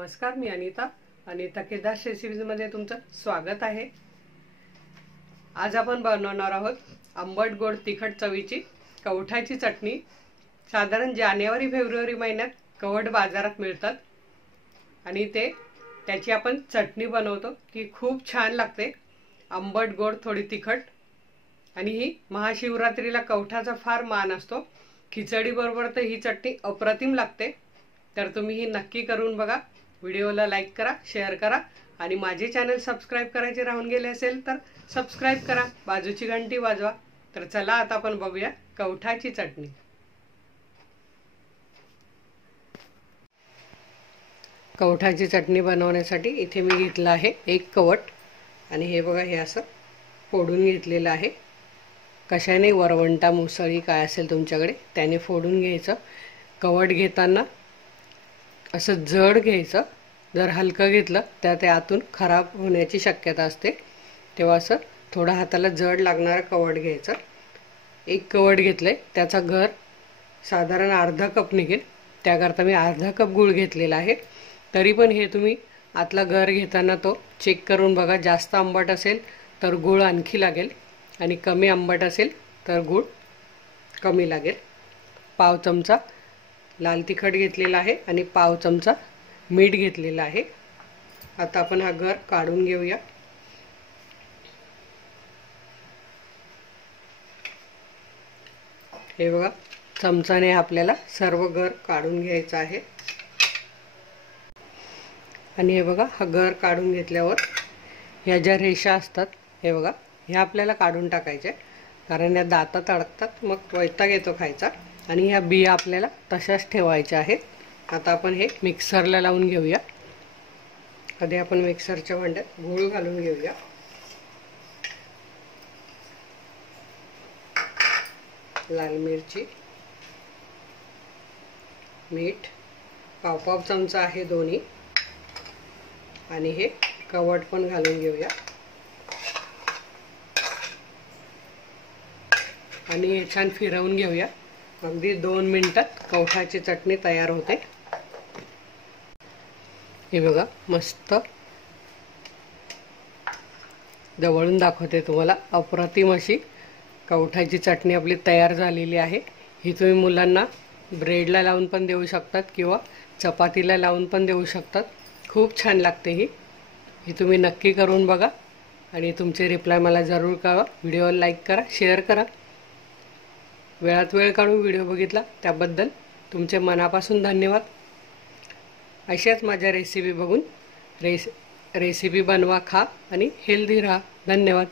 नमस्कार, मी अनिता केदार रेसिपीजमध्ये तुमचं स्वागत आहे। आज आपण बनवणार आहोत आंबट गोड तिखट चवीची कवठाची चटणी। साधारण जानेवारी फेब्रुवारी महिन्यात कवठ बाजारात मिळतात आणि त्याची आपण चटणी बनवतो की खूप छान लागते। आंबट गोड थोडी तिखट आणि ही महाशिवरात्रीला कवठाचा फार मान असतो। खिचडी बरोबर तर ही चटणी अप्रतिम लागते। तर तुम्ही ही नक्की करून बघा। व्हिडिओला लाईक करा, शेअर करा आणि माझे चॅनल सबस्क्राइब करायचे राहून गेले असेल तर सबस्क्राइब करा, बाजूची घंटी वाजवा। तर चला आता आपण बघूया कवठाची चटणी। कवठाची चटणी बनवण्यासाठी इथे मी घेतला आहे एक कवठ आणि हे बघा, हे असं फोडून घेतलेलं आहे। कशाने, वरवंटा मुसळी काय असेल तुमच्याकडे त्याने फोडून घ्यायचं। कवठ घेताना असं जड घ्यायचं, जर हलकं घेतलं तर ते आतून खराब होण्याची शक्यता असते। तेव्हा असं थोडं हाताला जड लागणारं कवठ घ्यायचं। एक कवठ घेतलंय, त्याचा घर साधारण अर्धा कप निघेल, त्याकरता मी अर्धा कप गूळ घेतलेला आहे। तरी पण हे तुम्ही आतला घर घेताना तो चेक करून बघा। जास्त आंबट असेल तर गूळ आणखी लागेल आणि कमी आंबट असेल तर गूळ कमी लागेल। पाव चमचा लाल तिखट घेतलेला आहे आणि पाव चमचा मीठ घेतलेला आहे। आता आपण हा गर काढून घेऊया। हे बघा, चमचाने आपल्याला सर्व गर काढून घ्यायचं आहे। आणि हे बघा, हा गर काढून घेतल्यावर ह्या ज्या रेषा असतात हे बघा, ह्या आपल्याला काढून टाकायच्या, कारण या दातात अडकतात, मग वैताग येतो खायचा। आणि ह्या बिया आपल्याला तशाच ठेवायच्या आहेत। आता आपण हे मिक्सरला लावून घेऊया। आधी आपण मिक्सरच्या भांड्यात गूळ घालून घेऊया। लाल मिरची, मीठ, पाव चमचा आहे दोन्ही, आणि हे कवठ पण घालून घेऊया आणि हे छान फिरवून घेऊया। अगदी 2 मिनिटात कवठाची चटणी तयार होते। हे बघा, मस्त जवळून दाखवते तुम्हाला, अप्रतिम अशी कवठाची चटणी आपली तयार झालेली आहे। ही तुम्ही मुलांना ब्रेडला लावून पण देऊ शकतात किंवा चपातीला लावून पण देऊ शकतात। खूप छान लागते ही तुम्ही नक्की करून बघा आणि तुमचे रिप्लाय मला जरूर कळवा। व्हिडिओला लाईक करा, शेअर करा। वेळात वेळ काढून व्हिडिओ बघितला त्याबद्दल तुमचे मनापासून धन्यवाद। अशाच माझ्या रेसिपी बघून रेसिपी बनवा, खा आणि हेल्दी राहा। धन्यवाद।